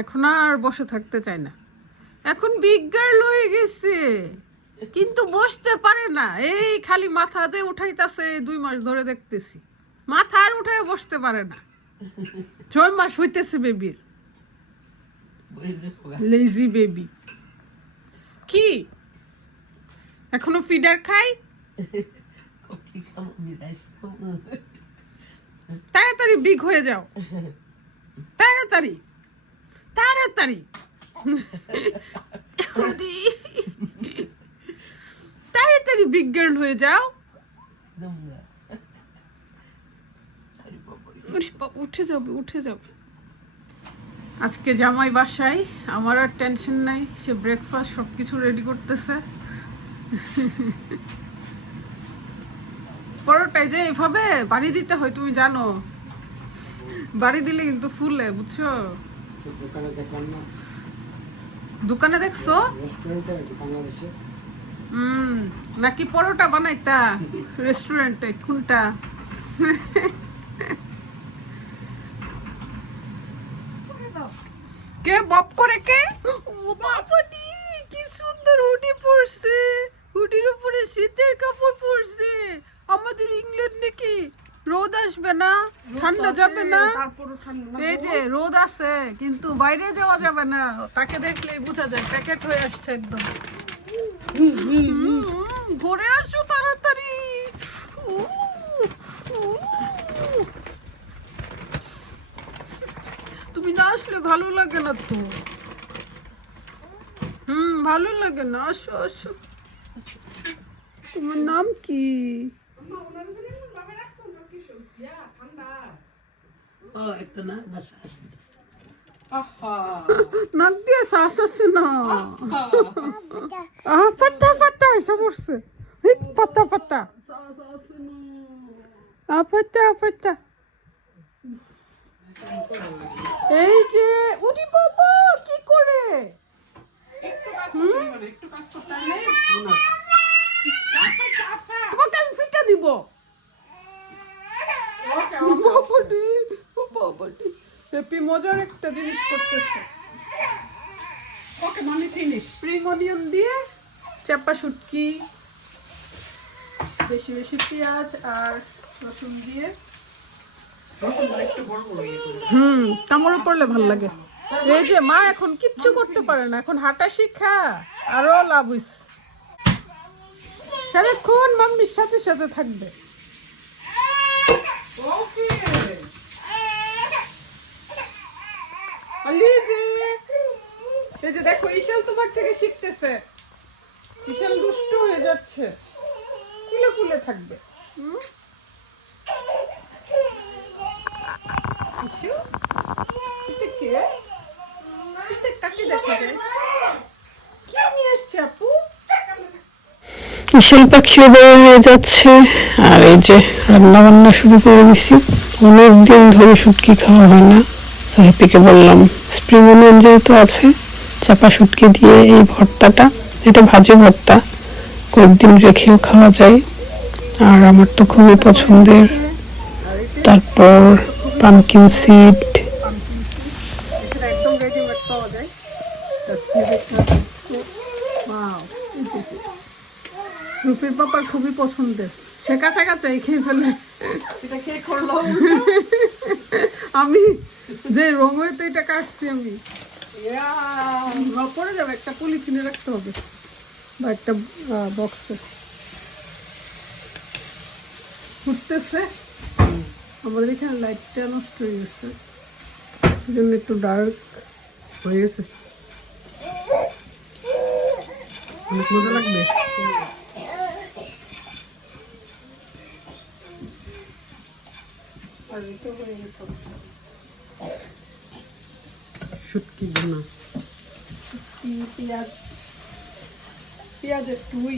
এখন আর বসে থাকতে চাই না, এখন বিগ গার্ল হয়ে গেছে কিন্তু বসতে পারে না। এই খালি মাথা যে উঠাইতাছে 2 মাস ধরে দেখতেছি, মাথা আর উঠায় বসতে পারে না। 6 মাস হইতেছে বেবির, লেজি বেবি। কি এখনো ফিডার খাই? তাড়াতাড়ি বিগ হয়ে যাও, তাড়াতাড়ি তাড়াতাড়ি তাড়াতাড়ি বিগ গার্ল হয়ে যাও। উঠে যাবে, উঠে যাবে। আজকে জামাই বাসায়, আমার আর টেনশন নাই, সে ব্রেকফাস্ট সবকিছু রেডি করতেছে। পরোটায় যে এভাবে বাড়ি দিতে হয় তুমি জানো, বাড়ি দিলে কিন্তু ফুলে, বুঝছো? দোকানে দেখছো নাকি পরোটা বানাইতা রেস্টুরেন্টে? কোনটা? কে বপ করে কে? ও বাবাটি, কি সুন্দর হুডি পরছে, হুডির উপরে শীতের কাপড় পরছে। আমাদের ইংল্যান্ড নাকি রোদ আসবে না, ঠান্ডা যাবে না। এই যে রোদ আছে কিন্তু বাইরে যাওয়া যাবে না, তাকে দেখলেই বোঝা যায় প্যাকেট হয়ে আসছে একদম। ঘুরে আসো তাড়াতাড়ি। তুমি না আসলে ভালো লাগে না তো। ভালো লাগে না, আসো আসো। তোমার নাম কি? নাক দিয়ে শ্বাস আসছে না। পাতা পাতা এসে পড়ছে, পাতা পাতা পাতা পাতা। এই যে উঠি বাবা কি করে? তোমাকে আমি ফিটা দিব। বাবাটি, ও বাবাটি, হ্যাপি মজার একটা জিনিস করতেছে। ওকে মামি ফিনিশ। স্প্রিং অনিয়ন দিয়ে চাপা শুটকি, বেশি বেশি পেঁয়াজ আর রসুন দিয়ে। কামড়ে পড়লে ভালো লাগে। এই যে মা এখন কিচ্ছু করতে পারে না, এখন হাঁটা শিখা আরো লাভ হইছে। সারাক্ষণ মাম্মির সাথে সাথে থাকবে। এই যে দেখো ইশাল তোমার থেকে শিখতেছে, ইশাল দুষ্টু হয়ে যাচ্ছে, কুলে কুলে থাকবে। ইশাল পাখিও বড় হয়ে যাচ্ছে। আর এই যে রান্না বান্না শুরু করে দিছি, অনেকদিন ধরে শুটকি খাওয়া হয় না। হ্যাপিকে বললাম স্প্রিং অনিয়ন যেহেতু আছে, চাপা শুটকি দিয়ে এই ভর্তাটা, এটা ভাজি ভর্তা, কয়েকদিন রেখেও খাওয়া যায়, আর আমার তো খুবই পছন্দের। তারপর পামকিন সিড, একদম রেডিমেড পাওয়া যায়। রুপির পাপার খুবই পছন্দের, সে কাঁচা কাঁচাই খেয়ে ফেলে। এটা কে করলো? আমি যে রঙ হইতে এটা কাটছি আমি। পড়ে যাবে, একটা পলিথিনে রাখতে হবে বা একটা বক্সে। ফুটতেছে, আমাদের এখানে লাইটটা নষ্ট হয়ে গেছে, সেজন্য একটু ডার্ক হয়ে গেছে। অনেক মজা লাগবে। শুটকি বোনা, শুটকি পেঁয়াজ, পেঁয়াজের টুই।